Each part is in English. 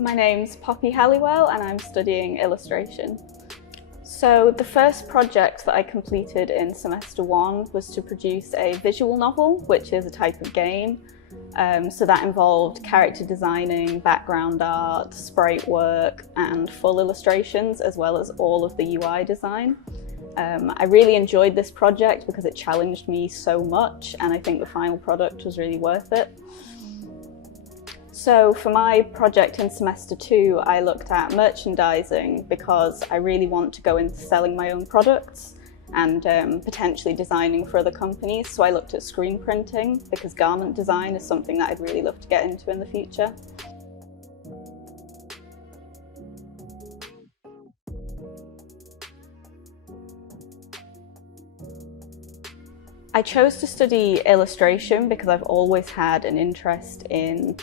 My name's Poppy Halliwell and I'm studying illustration. So the first project that I completed in semester 1 was to produce a visual novel, which is a type of game. So that involved character designing, background art, sprite work and full illustrations, as well as all of the UI design. I really enjoyed this project because it challenged me so much, and I think the final product was really worth it. So for my project in semester 2, I looked at merchandising because I really want to go into selling my own products and potentially designing for other companies. So I looked at screen printing because garment design is something that I'd really love to get into in the future. I chose to study illustration because I've always had an interest in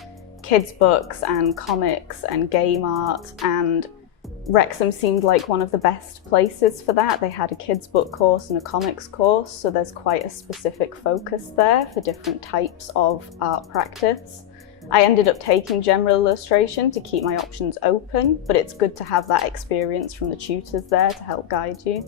kids' books and comics and game art, and Wrexham seemed like one of the best places for that. They had a kids' book course and a comics course, so there's quite a specific focus there for different types of art practice. I ended up taking general illustration to keep my options open, but it's good to have that experience from the tutors there to help guide you.